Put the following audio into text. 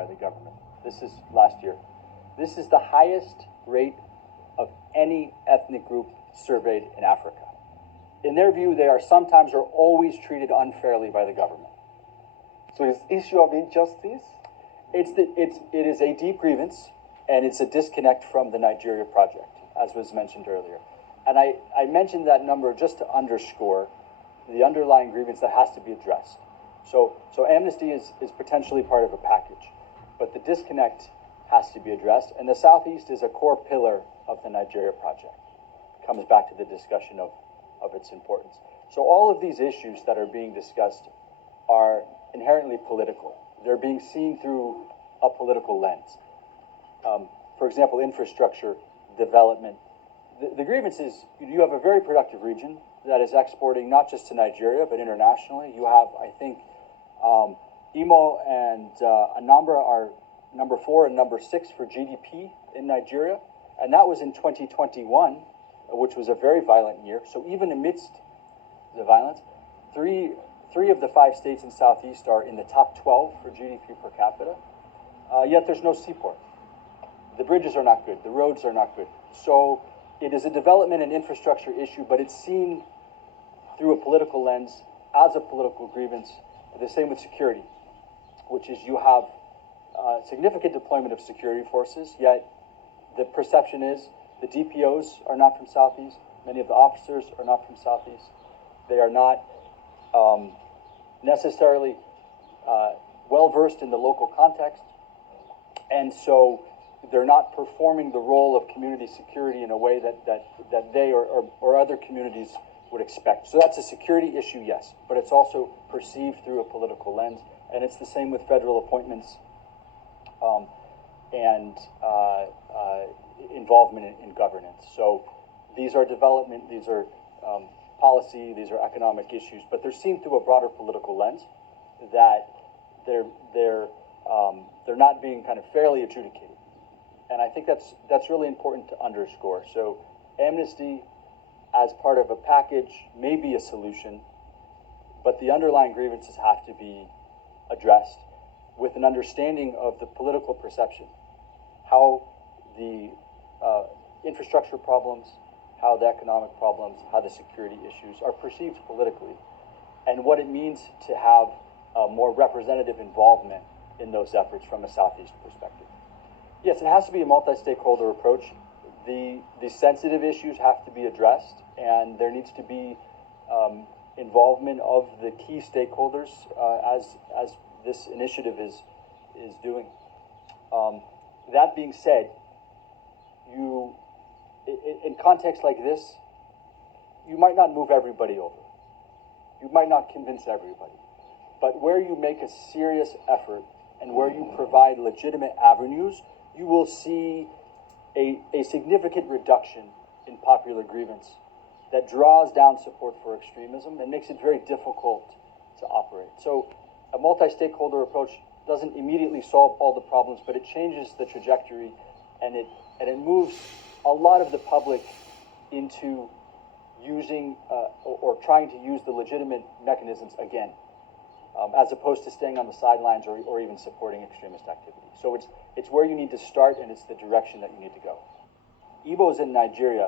by the government. This is last year. This is the highest rate of any ethnic group surveyed in Africa. In their view, they are sometimes or always treated unfairly by the government. So it's issue of injustice? It is a deep grievance, and it's a disconnect from the Nigeria project, as was mentioned earlier. And I mentioned that number just to underscore the underlying grievance that has to be addressed. So amnesty is potentially part of a package, but the disconnect has to be addressed, and the Southeast is a core pillar of the Nigeria project. It comes back to the discussion of its importance. So all of these issues that are being discussed are inherently political. They're being seen through a political lens. For example, infrastructure, development. The grievance is you have a very productive region that is exporting not just to Nigeria, but internationally. You have, I think, Imo and Anambra are number 4 and number 6 for GDP in Nigeria. And that was in 2021, which was a very violent year. So even amidst the violence, three of the 5 states in Southeast are in the top 12 for GDP per capita. Yet there's no seaport. The bridges are not good. The roads are not good. So it is a development and infrastructure issue, but it's seen through a political lens as a political grievance. The same with security, which is you have significant deployment of security forces, yet the perception is the DPOs are not from Southeast. Many of the officers are not from Southeast. They are not necessarily well-versed in the local context. And so they're not performing the role of community security in a way that they or other communities would expect. So that's a security issue, yes, but it's also perceived through a political lens. And it's the same with federal appointments and involvement in governance. So these are development, these are policy, these are economic issues, but they're seen through a broader political lens that they're not being kind of fairly adjudicated. And I think that's really important to underscore. So amnesty as part of a package may be a solution, but the underlying grievances have to be addressed with an understanding of the political perception, how the infrastructure problems, how the economic problems, how the security issues are perceived politically, and what it means to have a more representative involvement in those efforts from a Southeast perspective. Yes, it has to be a multi-stakeholder approach. The sensitive issues have to be addressed, and there needs to be involvement of the key stakeholders as this initiative is doing. That being said, in context like this, you might not move everybody over. You might not convince everybody. But where you make a serious effort and where you provide legitimate avenues, you will see a significant reduction in popular grievance that draws down support for extremism and makes it very difficult to operate. So a multi-stakeholder approach doesn't immediately solve all the problems, but it changes the trajectory, and it moves a lot of the public into using or trying to use the legitimate mechanisms again, as opposed to staying on the sidelines or even supporting extremist activity. So it's where you need to start, and it's the direction that you need to go. Igbos in Nigeria